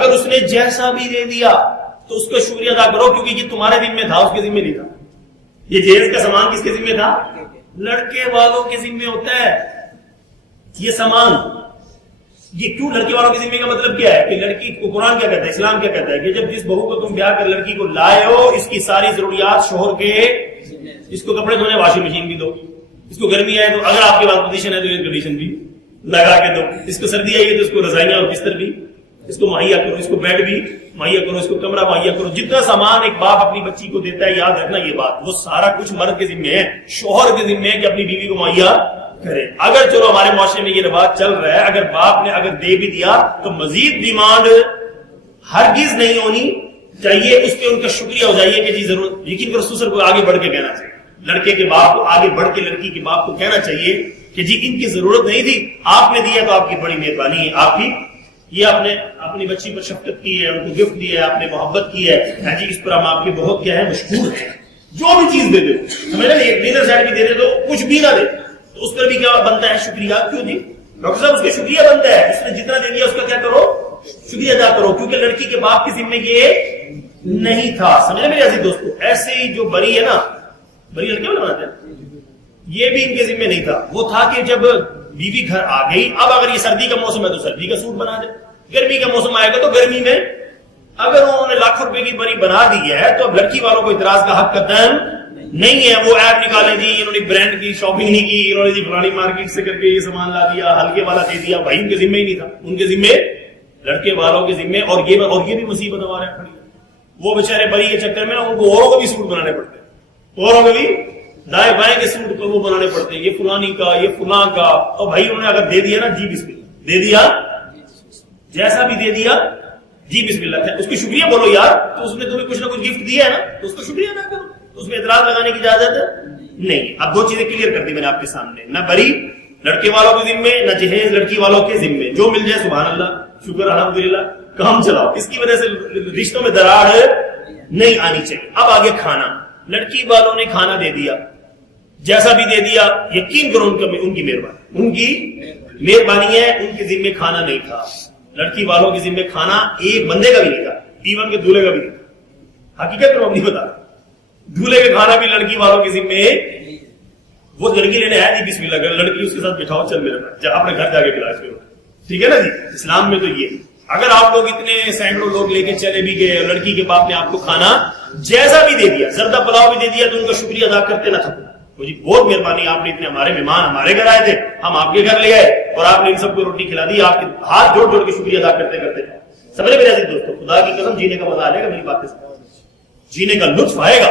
اگر اس نے جیسا بھی دے دیا تو اس کا شکریہ ادا کرو، کیونکہ یہ تمہارے ذمہ تھا، اس کے ذمہ نہیں تھا. یہ جہیز کا سامان کس کے ذمہ تھا؟ لڑکے والوں کے ذمہ ہوتا ہے یہ سامان. یہ کیوں لڑکے والوں کے ذمہ کا مطلب کیا ہے کہ لڑکی کو قرآن کیا کہتا ہے، اسلام کیا کہتا ہے کہ جب جس بہو کو تم بیاہ کر لڑکی کو لائے ہو، اس کی ساری ضروریات شوہر کے، اس کو کپڑے دھونے واشنگ مشین بھی دو، اس کو گرمی آئے تو اگر آپ کے پاس پوزیشن ہے تو ایئر کنڈیشن بھی لگا کے دو، اس کو سردی آئی ہے تو اس کو رضائیاں اور بستر بھی اس کو مہیا کرو، اس کو بیڈ بھی مہیا کرو، اس کو کمرہ مہیا کرو. جتنا سامان ایک باپ اپنی بچی کو دیتا ہے، یاد رکھنا یہ بات، وہ سارا کچھ مرد کے ذمہ ہے، شوہر کے ذمہ ہے کہ اپنی بیوی کو مہیا کرے. اگر چلو ہمارے معاشرے میں یہ رواج چل رہا ہے، اگر باپ نے اگر دے بھی دیا تو مزید ڈیمانڈ ہرگز نہیں ہونی چاہیے، اس پہ ان کا شکریہ ہو جائیے کہ جی ضرور. یقین کرو سسر کو آگے بڑھ کے کہنا چاہیے، لڑکے کے باپ کو آگے بڑھ کے لڑکی کے باپ کو کہنا چاہیے کہ جی ان کی ضرورت نہیں تھی، آپ نے دیا تو آپ کی بڑی مہربانی ہے، آپ کی یہ آپ نے اپنی بچی پر شفقت کی ہے، ان کو گفٹ دیا ہے، آپ نے محبت کی ہے جی، اس پر ہم آپ کے بہت کیا ہے مشکور ہیں. جو بھی چیز دے دے سمجھ لیں، ایک ڈنر سیٹ بھی دے دے تو کچھ بھی نہ دے تو اس پر بھی کیا بنتا ہے شکریہ. کیوں جی ڈاکٹر صاحب اس کا شکریہ بنتا ہے، اس نے جتنا دے دیا اس کا کیا کرو شکریہ ادا کرو، کیونکہ لڑکی کے باپ کے ذمہ یہ نہیں تھا. سمجھ لیں میرے عزیز دوستو، ایسے ہی جو بری ہے نا، بری لڑکیاں بناتے ہیں، یہ بھی ان کے ذمہ نہیں تھا. وہ تھا کہ جب بیوی گھر آ گئی، اب اگر یہ سردی کا موسم ہے تو سردی کا سوٹ بنا دے، گرمی کا موسم آئے گا تو گرمی میں. اگر انہوں نے لاکھ روپے کی بری بنا دی ہے تو اب لڑکی والوں کو اعتراض کا حق قدم نہیں ہے. وہ ایپ نکالے جی انہوں نے برانڈ کی شاپنگ نہیں کی، انہوں نے جی فلانی مارکیٹ سے کر کے یہ سامان لا دیا، ہلکے والا دے دیا. بھائی ان کے ذمہ ہی نہیں تھا، ان کے ذمہ لڑکے والوں کے ذمہ. اور یہ بھی مصیبت ہمارے یہاں کھڑی ہے، وہ بیچارے بری کے چکر میں نا ان کو اوروں کو بھی سوٹ بنانے پڑتے ہیں، اوروں کو بھی دائیں بائیں کے سوٹ کو وہ بنانے پڑتے ہیں، یہ فلانی کا یہ فلاں کا. اور بھائی انہوں نے اگر دے دیا نا جی بسم اللہ، دے دیا جیسا بھی دے دیا جی بسم اللہ، اس کو شکریہ بولو یار، تو اس نے تمہیں کچھ نہ کچھ گفٹ دیا ہے نا تو اس کو شکریہ ادا کرو، اس میں اعتراض لگانے کی اجازت نہیں. اب دو چیزیں کلیئر کر دی میں نے آپ کے سامنے، نہ بری لڑکے والوں کے ذمے، نہ جہیز لڑکی والوں کے ذمے. جو مل جائے سبحان اللہ، شکر الحمدللہ، کام چلاؤ. اس کی وجہ سے رشتوں میں دراڑ نہیں آنی چاہیے. اب آگے کھانا، لڑکی والوں نے کھانا دے دیا، جیسا بھی دے دیا، یقین کرو ان کی مہربانی ہے، ان کے ذمے کھانا نہیں تھا. لڑکی والوں کے ذمے کھانا ایک بندے کا بھی نہیں تھا، ایون کے دولہے کا بھی نہیں تھا. حقیقت تو نہیں بتا، دولہے کا کھانا بھی لڑکی والوں کے ذمے. وہ لڑکی لینے آیا جی بسم اللہ کر، لڑکی اس کے ساتھ بٹھاؤ، چل میرے پاس جا اپنے گھر جا کے کلاس کرو. ٹھیک ہے نا جی. اسلام میں تو یہ اگر آپ لوگ اتنے سینکڑوں لوگ لے کے چلے بھی گئے، لڑکی کے باپ نے آپ کو کھانا جیسا بھی دے دیا، زردہ پلاؤ بھی دے دیا، تو ان کا شکریہ ادا کرتے نہ تھکو. جی بہت مہربانی، آپ نے اتنے ہمارے مہمان ہمارے گھر آئے تھے، ہم آپ کے گھر لے آئے اور آپ نے ان سب کو روٹی کھلا دی. آپ کے ہاتھ جوڑ جوڑ کے شکریہ ادا کرتے کرتے سمجھے میرے عزیز دوستو. خدا کی قسم جینے کا مزہ آئے گا، میری بات جینے کا لطف آئے گا.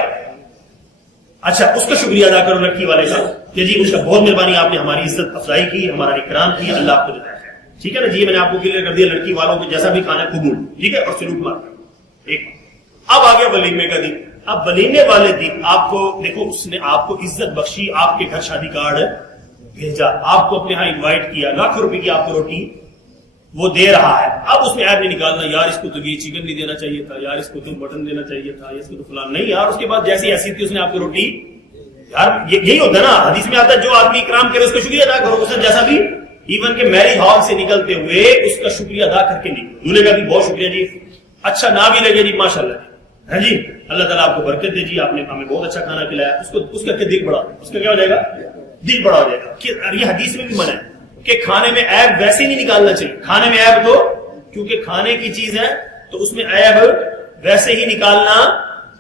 اچھا اس کا شکریہ ادا کرو لڑکی والے کا کہ جی اس کا بہت مہربانی، آپ نے ہماری عزت افزائی کی، ہمارا اکرام کیا، اللہ آپ کو جزائے خیر. ٹھیک ہے نا جی. میں نے آپ کو کلیئر کر دیا لڑکی والوں کو جیسا بھی کھانا قبول، ٹھیک ہے، اور سلوک مار. ایک اب آ گیا ولیمے کا دن. اب ولیمے والے دن آپ کو دیکھو، اس نے آپ کو عزت بخشی، آپ کے گھر شادی کارڈ بھیجا، آپ کو اپنے ہاں انوائٹ کیا، لاکھوں روپے کی آپ کو روٹی وہ دے رہا ہے. اب اس میں ایپ نہیں نکالنا یار اس کو تو یہ چکن نہیں دینا چاہیے تھا، یار اس کو تو مٹن دینا چاہیے تھا، اس کو تو فلان نہیں یار. اس کے بعد جیسی ایسی تھی اس نے آپ کو روٹی، یار یہی ہوتا ہے نا حدیث میں آتا ہے جو آدمی اکرام کرے اس کا شکریہ ادا کرو. اس نے جیسا بھی ایون کے میرج ہال سے نکلتے ہوئے اس کا شکریہ ادا کر کے نکلو. دولہے کا بھی بہت شکریہ جی، اچھا نہ بھی لگے جی ماشاء اللہ ہے جی، اللہ تعالیٰ آپ کو برکت دے جی، آپ نے ہمیں بہت اچھا کھانا کھلایا. اس کا دل بڑا، اس کا کیا ہو جائے گا، دل بڑا ہو جائے گا. یہ حدیث میں بھی منع ہے کہ کھانے میں عیب ویسے نہیں نکالنا چاہیے. کھانے میں عیب تو کیونکہ کھانے کی چیز ہے تو اس میں عیب ویسے ہی نکالنا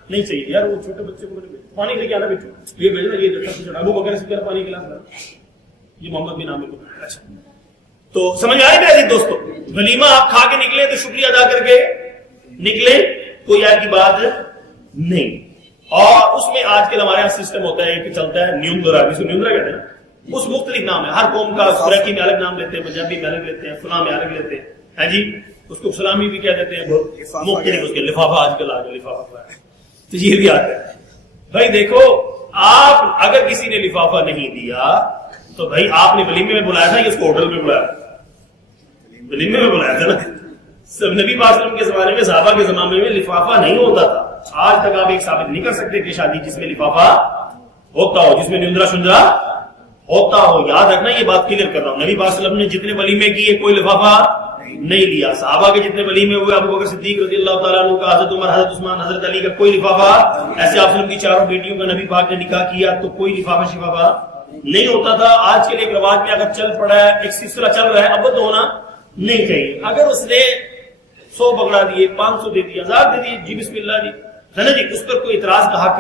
نہیں چاہیے. یار وہ چھوٹے بچے کو پانی لے کے آنا بیٹھو، یہ بھیجنا، یہ ابو بکر صدیق پانی کھلا، یہ محمد بن عامر کو. تو سمجھ میں آئے میرے دوستو، ولیمہ آپ کھا کے نکلے تو شکریہ ادا کر کے نکلے، کوئی آپ کی بات نہیں. اور اس میں آج کل ہمارے یہاں سسٹم ہوتا ہے کہ چلتا ہے نیوندرا، جس کو نیوندرا کہتے ہیں نا، اس مختلف نام ہے ہر قوم کا. سرکی میں الگ نام لیتے ہیں، پنجابی میں الگ لیتے ہیں، فلاں میں الگ لیتے ہیں جی. اس کو سلامی بھی کہہ دیتے ہیں، مختلف. اس کے لفافہ آج کل آ گیا، لفافہ تو یہ بھی آتا ہے. بھائی دیکھو، آپ اگر کسی نے لفافہ نہیں دیا تو بھائی آپ نے ولیمے میں بلایا تھا یا اس کو ہوٹل میں بلایا؟ ولیمے میں بلایا تھا نا. نبی پاک صلی اللہ علیہ وسلم کے زمانے میں، صحابہ کے زمانے میں لفافہ نہیں ہوتا تھا. آج تک آپ ایک ثابت نہیں کر سکتے کہ شادی جس میں لفافہ ہوتا ہو، جس میں نیندرا شندرا ہوتا ہو. یاد رکھنا یہ بات کلیئر کر رہا ہوں، نبی پاک صلی اللہ علیہ وسلم نے جتنے ولیمے کیے کوئی لفافہ نہیں لیا. صحابہ کے جتنے ولیمے ہوئے ابو بکر صدیق رضی اللہ تعالیٰ عنہ کا, حضرت عمر, حضرت عثمان, حضرت علی کا کوئی لفافہ, ایسے آپ کی چاروں بیٹیوں کا نبی پاک نے نکاح کیا تو کوئی لفافہ شفافہ نہیں ہوتا تھا. آج کے لیے ایک رواج میں اگر چل پڑا ہے, ایک سلسلہ چل رہا ہے, اب تو ہونا نہیں چاہیے. اگر اس نے 100 پکڑا دیے, 500 دے دیے, 1000 دے دیے, جی بسم اللہ جی, ہے نا جی, اس پر کوئی اعتراض کا حق.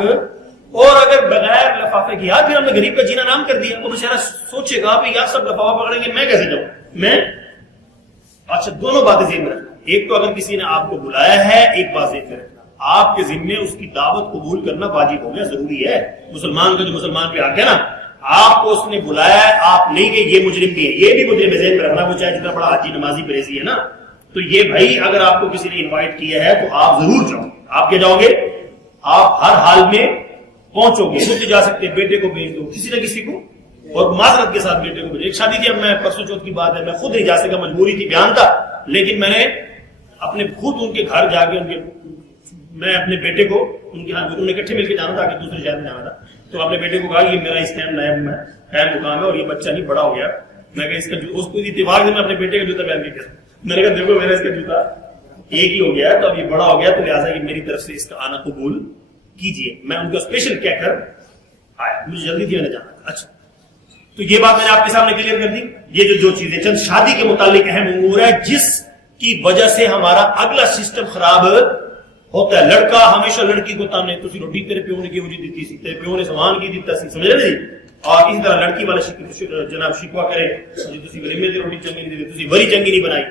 اور اگر بغیر لفافے کی پھر ہم نے غریب کا جینا نام کر دیا, وہ بیچارہ سوچے گا بھی یار سب لفافہ پکڑیں گے, میں کیسے جاؤں میں. اچھا دونوں باتیں ذہن میں رکھنا. ایک تو اگر کسی نے آپ کو بلایا ہے, ایک بات ذہن میں رکھنا, آپ کے ذمے اس کی دعوت قبول کرنا واجب ہو گیا, ضروری ہے. مسلمان کا جو مسلمان پہ حق ہے نا, آپ کو اس نے بلایا ہے, آپ نہیں گئے, یہ مجرم بھی ہے, یہ بھی مجرم ذہن میں رکھنا, وہ چاہے جتنا بڑا حاجی نمازی پریزی ہے نا. تو یہ بھائی اگر آپ کو کسی نے انوائٹ کیا ہے تو آپ ضرور جاؤ گے. آپ کیا جاؤ گے, آپ ہر حال میں پہنچو گے. خود جا سکتے, بیٹے کو بھیج دو کسی نہ کسی کو, اور معذرت کے ساتھ بیٹے کو بھیجو. ایک شادی تھی, اب میں پرسوں چوتھ کی بات ہے, میں خود نہیں جا سکا, مجبوری تھی, بیان تھا, لیکن میں نے اپنے خود ان کے گھر جا کے میں اپنے بیٹے کو ان کے ہاتھ, انہیں اکٹھے مل کے جانا تھا کہ دوسرے شہر میں جانا تھا, تو اپنے بیٹے کو کہا یہ میرا اس ٹائم نیا مقام ہے اور یہ بچہ نہیں بڑا ہو گیا. میں کہا اس کا اس کو اتفاق سے میں اپنے بیٹے کا جوتا پہن کے کیا, میں نے کہا دیکھو میرا اس کا جوتا ایک ہی ہو گیا ہے, تو اب یہ بڑا ہو گیا, تو لہٰذا کہ میری طرف سے اس کا آنا قبول کیجیے. میں ان کو اسپیشل کہہ کر آیا, مجھے جلدی تھی, میں نے جانا تھا. اچھا تو یہ بات میں نے آپ کے سامنے کلیئر کر دی. یہ جو چیزیں چند شادی کے متعلق اہم امور ہے جس کی وجہ سے ہمارا اگلا سسٹم خراب ہوتا ہے. لڑکا ہمیشہ لڑکی کو تانے, تو روٹی تیرے پیو نے کی وجہ دیتی سی, تیرے پیو نے سامان کی دیتا سی, سمجھ رہے جی. اور اسی طرح لڑکی والا جناب شکوا کرے جی تسی ولیمے دی روٹی چنگی نہیں دیتے, تسی وری چنگی نہیں بنائی.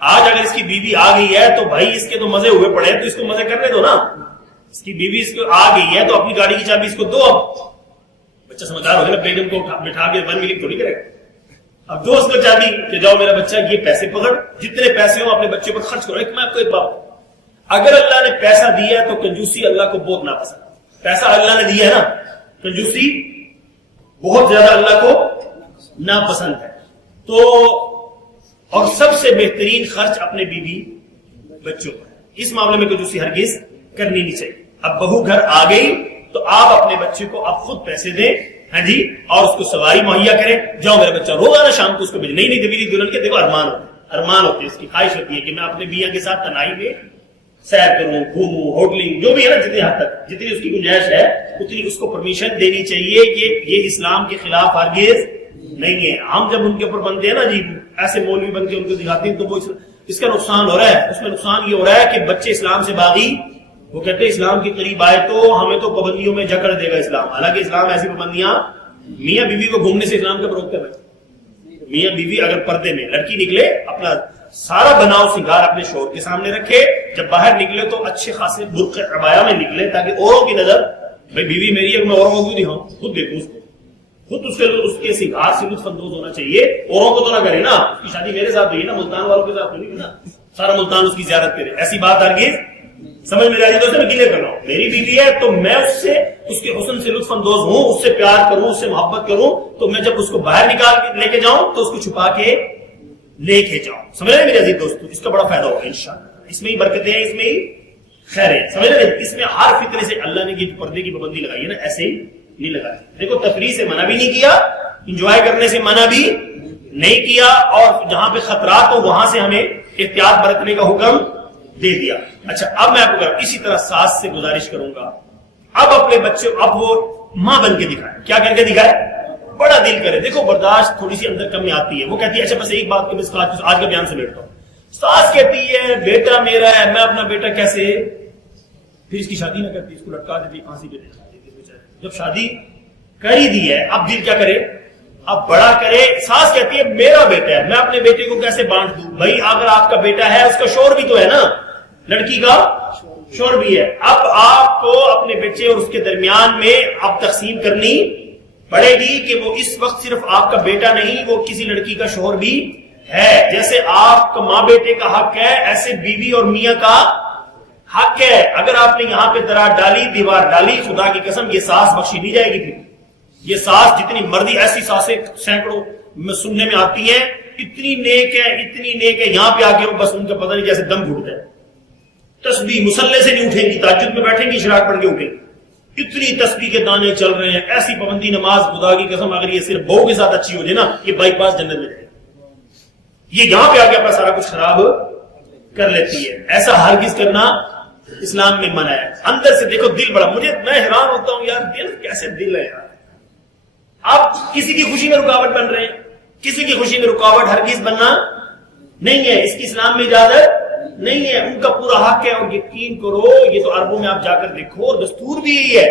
آج اگر اس کی بیوی آ گئی ہے تو بھائی اس کے تو مزے ہوئے پڑے ہیں, تو اس کو مزے کرنے دو نا. اس کی بیوی اس کو آ گئی ہے تو اپنی گاڑی کی چابی اس کو دو. اب بچہ سمجھدار ہو گیا, بیگم کو بٹھا کے 1 ملک تھوڑی کرے گا. اب دو اس کو چابی کہ جاؤ میرا بچہ یہ پیسے پکڑ, جتنے پیسے ہو اپنے بچے پر خرچ کرو. ایک میں آپ کو ایک بات, اگر اللہ نے پیسہ دیا ہے تو کنجوسی اللہ کو بہت ناپسند ہے. پیسہ اللہ نے دیا ہے نا, کنجوسی بہت زیادہ اللہ کو ناپسند ہے. تو اور سب سے بہترین خرچ اپنے بیوی بچوں پر, اس معاملے میں کنجوسی ہرگز کرنی نہیں چاہیے. اب بہو گھر آ گئی تو آپ اپنے بچے کو اب خود پیسے دیں, ہاں جی, اور اس کو سواری مہیا کریں. جاؤ میرا بچہ روزانہ شام کو اس کو بھیجیں. نہیں دبیلی دلہن کے دیکھو ارمان ہوتے ہیں, اس کی خواہش ہوتی ہے کہ میں اپنے میاں کے ساتھ تنہائی میں سیر کروں, گھوموں, ہوٹلنگ, جو بھی ہے نا, جتنے حد تک جتنی اس کی گنجائش ہے اتنی اس کو پرمیشن دینی چاہیے. یہ اسلام کے خلاف ہرگز نہیں ہے. ہم جب ان کے اوپر بنتے ہیں نا جی, ایسے مولوی بن کے ان کو دکھاتے ہیں, تو وہ اس کا نقصان ہو رہا ہے. اس میں نقصان یہ ہو رہا ہے کہ بچے اسلام سے باغی, وہ کہتے ہیں اسلام کے قریب آئے تو ہمیں تو پابندیوں میں جکڑ دے گا اسلام. حالانکہ اسلام ایسی پابندیاں, میاں بیوی کو گھومنے سے اسلام کب روکتا ہے؟ میاں بیوی اگر پردے میں, لڑکی نکلے اپنا سارا بناؤ سنگار اپنے شوہر کے سامنے رکھے, جب باہر نکلے تو اچھے خاصے برقع عبایا میں نکلے, تاکہ اوروں کی نظر, بھائی بیوی میری ہے, میں اوروں کو کیوں دکھاؤں, خود دیکھوں اس کو, خود اس کے سنگار سے لطف اندوز ہونا چاہیے. اوروں کو تو نہ کرے نا, اس کی شادی میرے ساتھ ہوئی نا, ملتان والوں کے ساتھ نہیں نا, سارا ملتان اس کی زیارت کرے. ایسی بات ہرگز سمجھ میں آئی. دوستوں میں کلیئر کر رہا ہوں, میری بیوی ہے تو میں اس سے, اس کے حسن سے لطف اندوز ہوں, اس سے پیار کروں, اس سے محبت کروں, تو میں جب اس کو باہر نکال کے لے کے جاؤں تو اس کو چھپا کے لے کے جاؤں. سمجھ رہے میرے عزیز دوستو, اس کا بڑا فائدہ ہوگا انشاءاللہ. اس میں ہی برکتیں ہیں, اس میں ہی خیر ہے. سمجھ رہے, اس میں ہر فطرے سے اللہ نے یہ پردے کی پابندی لگائی ہے نا, ایسے ہی نہیں لگائی. دیکھو تفریح سے منع بھی نہیں کیا, انجوائے کرنے سے منع بھی نہیں کیا, اور جہاں پہ خطرات ہو وہاں سے ہمیں احتیاط برتنے کا حکم دے دیا. اچھا اب میں آپ کو اسی طرح ساس سے گزارش کروں گا, اب اپنے بچے, اب وہ ماں بن کے دکھائے. کیا کر کے دکھائے؟ بڑا دل کرے. دیکھو برداشت تھوڑی سی اندر کمی آتی ہے, وہ کہتی ہے اچھا بس ایک بات کہ آج کا بیان سمیٹتا ہوں. ساس کہتی ہے بیٹا میرا ہے, میں اپنا بیٹا کیسے, پھر اس کی شادی نہ کرتی, اس کو لٹکا دیتی, پھانسی پہ دے دیتی. جب شادی کر ہی دی ہے, اب دل کیا کرے, اب بڑا کرے. ساس کہتی ہے میرا بیٹا ہے, میں اپنے بیٹے کو کیسے بانٹ دوں. بھائی اگر آپ کا بیٹا ہے, اس کا شوہر بھی تو ہے نا, لڑکی کا شوہر بھی ہے. اب آپ کو اپنے بچے اور اس کے درمیان میں اب تقسیم کرنی پڑے گی کہ وہ اس وقت صرف آپ کا بیٹا نہیں, وہ کسی لڑکی کا شوہر بھی ہے. جیسے آپ کا ماں بیٹے کا حق ہے, ایسے بیوی اور میاں کا حق ہے. اگر آپ نے یہاں پہ درار ڈالی, دیوار ڈالی, خدا کی قسم یہ ساس بخشی نہیں جائے گی. پھر یہ ساس جتنی مرضی, ایسی ساسیں سینکڑوں میں سننے میں آتی ہیں, اتنی نیک ہے, اتنی نیک ہے, یہاں پہ آ کے بس ان کا پتہ نہیں جیسے دم گھٹتا ہے. تسبیح مسلح سے نہیں اٹھیں گی, تہجد میں بیٹھیں گی, اشراق پڑھ کے اٹھیں گی, اتنی تسبیح کے دانے چل رہے ہیں, ایسی پابندی نماز, خدا کی قسم اگر یہ صرف بہو کے ساتھ اچھی ہو جائے نا, یہ بائی پاس جنت میں جائے. یہ یہاں پہ آ کے اپنا سارا کچھ خراب کر لیتی ہے. ایسا ہرگز کرنا اسلام میں منع ہے. اندر سے دیکھو دل بڑا, میں حیران ہوتا ہوں یار, دل کیسے دل ہے یار. آپ کسی کی خوشی میں رکاوٹ بن رہے ہیں, کسی کی خوشی میں رکاوٹ ہرگز بننا نہیں ہے, اس کی اسلام میں اجازت نہیں ہے. ان کا پورا حق ہے, اور یقین کرو یہ تو عربوں میں آپ جا کر دیکھو, اور دستور بھی یہی ہے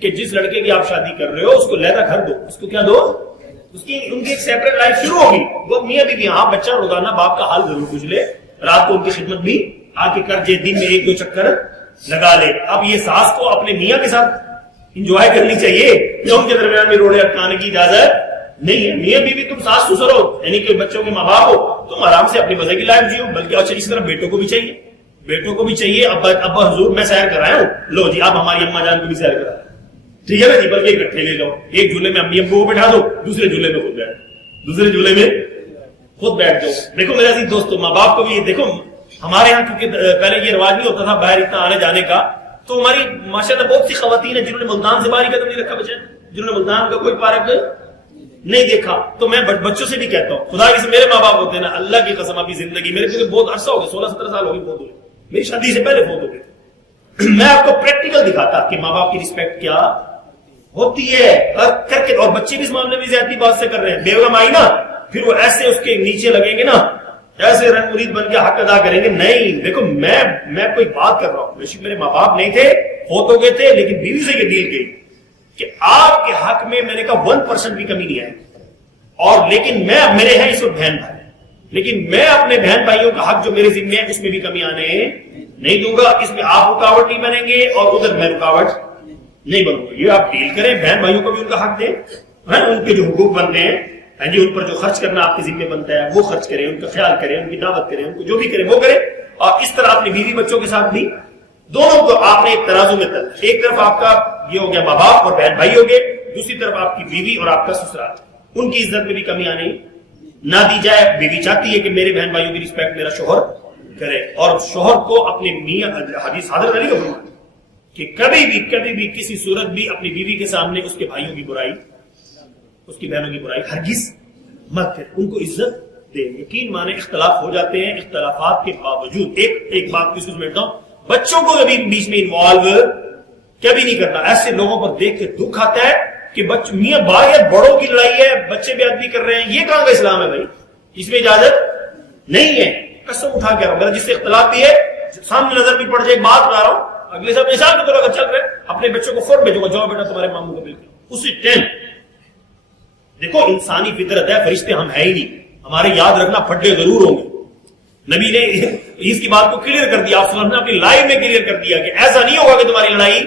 کہ جس لڑکے کی آپ شادی کر رہے ہو اس کو علیحدہ گھر دو, اس کو کیا دو, اس کی ان کی ایک سیپریٹ لائف شروع ہوگی. وہ میاں بیوی, ہاں بچہ روزانہ باپ کا حال ضرور پوچھ لے, رات کو ان کی خدمت بھی آ کے کر جے, دن میں 1-2 چکر لگا لے. اب یہ ساس کو اپنے میاں کے ساتھ انجوائے کرنی چاہیے, جو ان کے درمیان میں روڑے اٹکانے کی اجازت نہیں ہے. میاں بیوی تم ساس سسر ہو, یعنی کہ بچوں کے ماں باپ ہو, تم آرام سے اپنی مزے کی لائف جیو. بلکہ اچھا اس طرح بیٹوں کو بھی چاہیے, بیٹوں کو بھی چاہیے. ابا حضور میں سیر کرایا ہوں, لو جی آپ ہماری اما جان کو بھی سیر کرا, ٹھیک ہے نا جی, بلکہ اکٹھے لے جاؤ. ایک جھولے میں امی ابو کو بٹھا دو, دوسرے جھولے میں خود بیٹھ, دوسرے جھولے میں خود بیٹھ جاؤ. دیکھو میرے عزیز دوستو, ماں باپ کو بھی دیکھو, ہمارے یہاں کیونکہ پہلے یہ رواج نہیں ہوتا تھا باہر اتنا آنے جانے کا, تو ہماری ماشاءاللہ بہت سی خواتین ہیں جنہوں نے ملتان سے باہر قدم نہیں رکھا, بچے جنہوں نے ملتان کا کوئی پارک نہیں دیکھا. تو میں بچوں سے بھی کہتا ہوں, خدا کی میرے ماں باپ ہوتے ہیں نا, اللہ کی قسم ابھی زندگی میرے کو بہت عرصہ ہو گیا, 16-17 سال ہو گئے فوت ہوئے, میری شادی سے پہلے فوت ہو گئے. میں آپ کو پریکٹیکل دکھاتا کہ ماں باپ کی رسپیکٹ کیا ہوتی ہے کر کے. اور بچے بھی اس معاملے میں زیادتی بات سے کر رہے ہیں. بیگم آئی نا, پھر وہ ایسے اس کے نیچے لگیں گے نا, ایسے رنگ مرید بن کے حق ادا کریں گے. نہیں دیکھو, میں کوئی بات کر رہا ہوں, بے شک میرے ماں باپ نہیں تھے, فوت ہو گئے تھے, لیکن بیوی سے یہ ڈیل گئی کہ آپ کے حق میں میں نے کہا 1% بھی کمی نہیں آئی. اور لیکن میں میرے ہیں اس وقت بہن بھائی, لیکن میں اپنے بہن بھائیوں کا حق جو میرے ذمہ ہے اس میں بھی کمی آنے نہیں دوں گا. اس میں آپ رکاوٹ نہیں بنیں گے اور ادھر میں رکاوٹ نہیں بنوں گا. یہ آپ ڈیل کریں, بہن بھائیوں کو بھی ان کا حق دیں, ان کے جو حقوق بنتے ہیں جی, ان پر جو خرچ کرنا آپ کے ذمہ بنتا ہے وہ خرچ کریں, ان کا خیال کریں, ان کی دعوت کریں, ان کو جو بھی کریں وہ کریں. اور اس طرح اپنی بیوی بچوں کے ساتھ بھی دونوں کو آپ نے ایک ترازو میں تل, ایک طرف آپ کا یہ ہو گیا ماں باپ اور بہن بھائی ہو گئے, دوسری طرف آپ کی بیوی اور آپ کا سسرال, ان کی عزت میں بھی کمی آنے نہ دی جائے. بیوی چاہتی ہے کہ میرے بہن بھائیوں کی رسپیکٹ میرا شوہر کرے, اور شوہر کو اپنے میاں, حدیث حضرت علی کا کہ کبھی بھی کسی صورت بھی اپنی بیوی کے سامنے اس کے بھائیوں کی برائی, اس کی بہنوں کی برائی ہرگز مت کرے, ان کو عزت دے. یقین مانے اختلاف ہو جاتے ہیں, اختلافات کے باوجود ایک بات کی سمجھتا ہوں, بچوں کو کبھی بیچ میں انوالو کبھی نہیں کرنا. ایسے لوگوں پر دیکھ کے دکھ آتا ہے کہ میاں بھائی ہے, بڑوں کی لڑائی ہے, بچے بھی آدمی کر رہے ہیں, یہ کہاں کا اسلام ہے بھائی, اس میں اجازت نہیں ہے. قسم اٹھا کے رہا ہوں, جس سے اختلاف بھی ہے, سامنے نظر بھی پڑ جائے, بات بتا رہا ہوں, اگلے سب مثال کی طرح چل رہے, اپنے بچوں کو فوراً بھیجو گا, جاؤ بیٹا تمہارے ماموں کو بالکل اسی ٹائم. دیکھو انسانی فطرت ہے, فرشتے ہم ہے ہی نہیں, ہمارے یاد رکھنا پھڈے ضرور ہوں گے. نبی نے اس کی بات کو کلیئر کر دیا, آپ نے اپنی لائف میں کلیئر کر دیا کہ ایسا نہیں ہوگا کہ تمہاری لڑائی,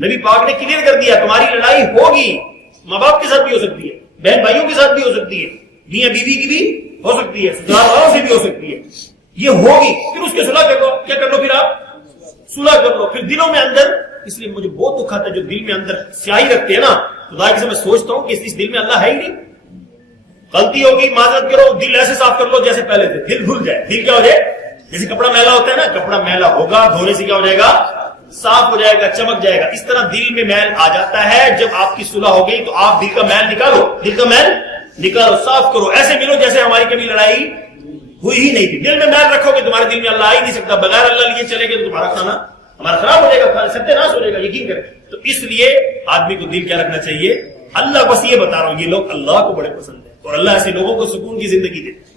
نبی پاک نے کلیئر کر دیا تمہاری لڑائی ہوگی, ماں باپ کے ساتھ بھی ہو سکتی ہے, بہن بھائیوں کے ساتھ بھی ہو سکتی ہے, میاں بیوی کی بھی ہو سکتی ہے, سسرال والوں سے بھی ہو سکتی ہے, یہ ہوگی. پھر اس کے صلح کر لو, کیا کر لو, پھر آپ صلح کر لو. پھر دلوں میں اندر, اس لیے مجھے بہت دکھ آتا ہے جو دل میں اندر سیاہی رکھتے ہیں نا, خدا کی سے میں سوچتا ہوں کہ اس دل میں اللہ ہے ہی نہیں. غلطی ہوگی معذرت کرو, دل ایسے صاف کر لو جیسے پہلے تھے, دل دھل جائے. دل کیا ہو جائے, جیسے کپڑا میلا ہوتا ہے نا, کپڑا میلا ہوگا, دھونے سے کیا ہو جائے گا, صاف ہو جائے گا, چمک جائے گا. اس طرح دل میں میل آ جاتا ہے. جب آپ کی صلح ہو گئی تو آپ دل کا میل نکالو, دل کا میل نکالو, صاف کرو, ایسے ملو جیسے ہماری کبھی لڑائی ہوئی ہی نہیں تھی. دل میں میل رکھو گے, تمہارے دل میں اللہ آ ہی نہیں سکتا. بغیر اللہ لیے چلے گے تو تمہارا کھانا ہمارا خراب ہو جائے گا, کھانا ستیہ ناش ہو جائے گا, یقین کریں. تو اس لیے آدمی کو دل کیا رکھنا چاہیے, اللہ, بس یہ بتا رہا ہوں, یہ لوگ اللہ کو بڑے پسند ہیں, اور اللہ ایسے لوگوں کو سکون کی زندگی دیتے.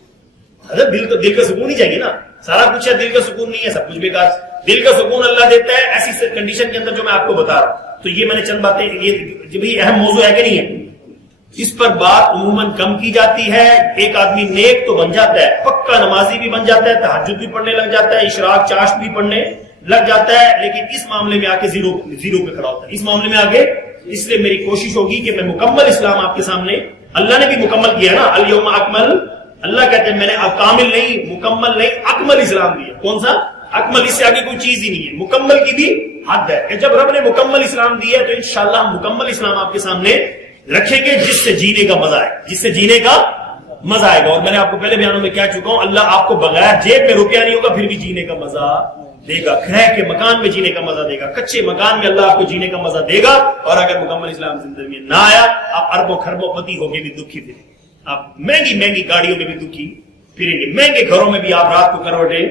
حضرت دل کا سکون ہی چاہیے نا, سارا کچھ ہے, دل کا سکون نہیں ہے, سب کچھ بیکار. دل کا سکون اللہ دیتا ہے ایسی کنڈیشن کے اندر جو میں آپ کو بتا رہا ہوں. تو یہ میں نے چند باتیں, یہ بھی اہم موضوع ہے کہ نہیں ہے, اس پر بات عموماً کم کی جاتی ہے. ایک آدمی نیک تو بن جاتا ہے, پکا نمازی بھی بن جاتا ہے, تہجد بھی پڑھنے لگ جاتا ہے, اشراق چاشت بھی پڑھنے لگ جاتا ہے, لیکن اس معاملے میں آ کے زیرو پہ کھڑا ہوتا ہے. اس معاملے میں آگے, اس لیے میری کوشش ہوگی کہ میں مکمل اسلام آپ کے سامنے, اللہ نے بھی مکمل کیا نا, الیوم اکمل, اللہ کہتے ہیں میں نے کامل نہیں, مکمل نہیں, اکمل اسلام دیا. کون سا اکمل, اس سے آگے کوئی چیز ہی نہیں ہے. مکمل کی بھی حد ہے. جب رب نے مکمل اسلام دیا ہے تو انشاءاللہ ہم مکمل اسلام آپ کے سامنے رکھیں گے, جس سے جینے کا مزہ آئے, جس سے جینے کا مزہ آئے گا. اور میں نے آپ کو پہلے بیانوں میں کہہ چکا ہوں, اللہ آپ کو بغیر جیب میں روپیہ نہیں ہوگا پھر بھی جینے کا مزہ دے گا. کھہ کے مکان میں جینے کا مزہ دے گا, کچے مکان میں اللہ آپ کو جینے کا مزہ دے گا. اور اگر مکمل اسلام زندگی میں نہ آیا, آپ اربوں خربوں پتی ہو کے بھی دکھی پھریں, آپ مہنگی گاڑیوں میں بھی دکھی پھریں گے. مہنگے گھروں میں بھی آپ رات کو کروٹیں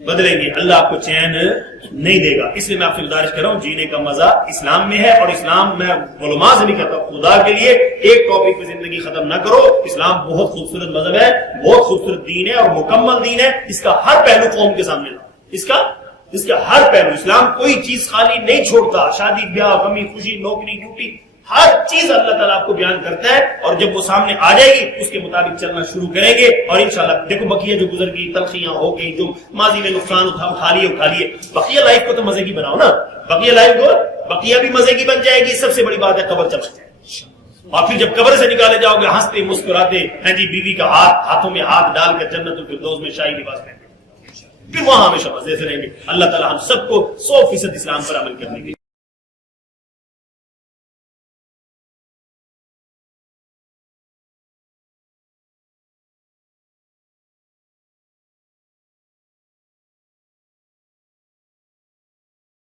بدلیں گے, اللہ آپ کو چین نہیں دے گا. اس لیے میں آپ سے گزارش کر رہا ہوں, جینے کا مزہ اسلام میں ہے. اور اسلام میں علماء سے نہیں کرتا, خدا کے لیے ایک ٹاپک پہ زندگی ختم نہ کرو. اسلام بہت خوبصورت مذہب ہے, بہت خوبصورت دین ہے اور مکمل دین ہے. اس کا ہر پہلو قوم کے سامنے لاؤ, اس کا ہر پہلو. اسلام کوئی چیز خالی نہیں چھوڑتا, شادی بیاہ, غمی خوشی, نوکری ڈیوٹی, ہر چیز اللہ تعالیٰ آپ کو بیان کرتا ہے. اور جب وہ سامنے آ جائے گی اس کے مطابق چلنا شروع کریں گے. اور انشاءاللہ دیکھو بقیہ جو گزر گئی, تلخیاں ہو گئی, جو ماضی میں نقصان اٹھا لیے, بقیہ لائف کو تو مزے کی بناؤ نا. بقیہ لائف کو بقیہ بھی مزے کی بن جائے گی. سب سے بڑی بات ہے قبر چمک جائے گی. اور پھر جب قبر سے نکالے جاؤ گے ہنستے مسکراتے, ہیں جی بیوی کا ہاتھوں میں ہاتھ ڈال کر جنت الفردوس میں شاہی لباس پہن, پھر وہاں ہمیشہ مزے سے رہیں گے. اللہ تعالیٰ ہم سب کو 100% اسلام پر عمل کرنے کی